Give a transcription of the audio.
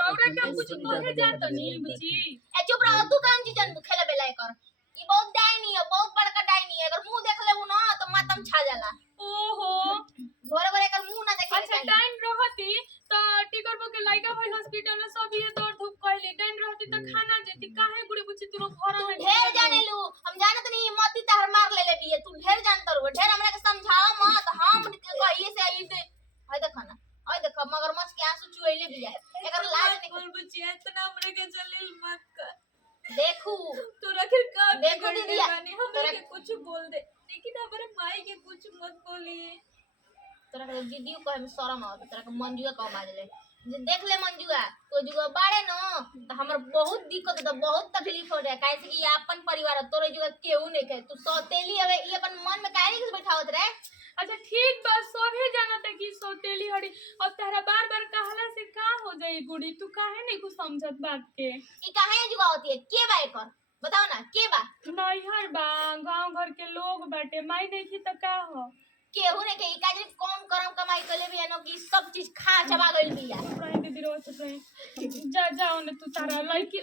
रौरा के हम कुछ कहे जात नहीं बुची। ए चुप रहो तू काम जी जन खेले बेला कर ई बहुत डाइनी है बहुत बड़का डाइनी है अगर मुंह देख लेबू ना तो मातम छा जाला ओहो घरे घरे कर मुंह ना देखे अच्छा डाइन रहती तो टिकर बो के लइका भाई हॉस्पिटल में सब ये दौड़ धूप कहले डाइन रहती तो खाना जेती काहे गुड़ी बुची तू घर में ढेर जाने लू हम जानत नहीं मती तहर मार ले ले बिये तू ढेर जानत रहो ढेर हमरा के समझाओ मत हम कहिए से आई दे हाय देखा ना ओए देख मगरमच्छ के आंसू चुएले बिया एकर लाज नहीं बोल बुचिया इतना हमरे के जलील मत कर देखू तू रखिर का देखो दीदी हमरे के कुछ बोल दे लेकिन हमरे माई के कुछ मत बोली तोरा के वीडियो कहे में शर्म आवत तोरा के मंजुआ कह माजले जे देख ले मंजुआ तो जुआ बाड़े न तो हमर बहुत दिक्कत होता बहुत तकलीफ हो जाए काहे से कि अपन परिवार तोरे जुआ केहू नहीं कहे तू सौतेली हवे ई अपन मन में काहे नहीं बैठावत रे अच्छा ठीक बा सभे जानत है कि सौतेली हड़ी और तारा बार-बार कहला से का हो जाई गुड़ी तू काहे नहीं कुछ समझत बात के ई काहे जुआ होती है के बा एकर बताओ ना के बा नैहर बा गांव घर के लोग बाटे माई देखी त का हो केहू ने के ई काजे कौन करम कमाई कले बिया न कि सब चीज खा चबा गइल बिया दीदी रोज जा जाओ ने तू तारा लड़की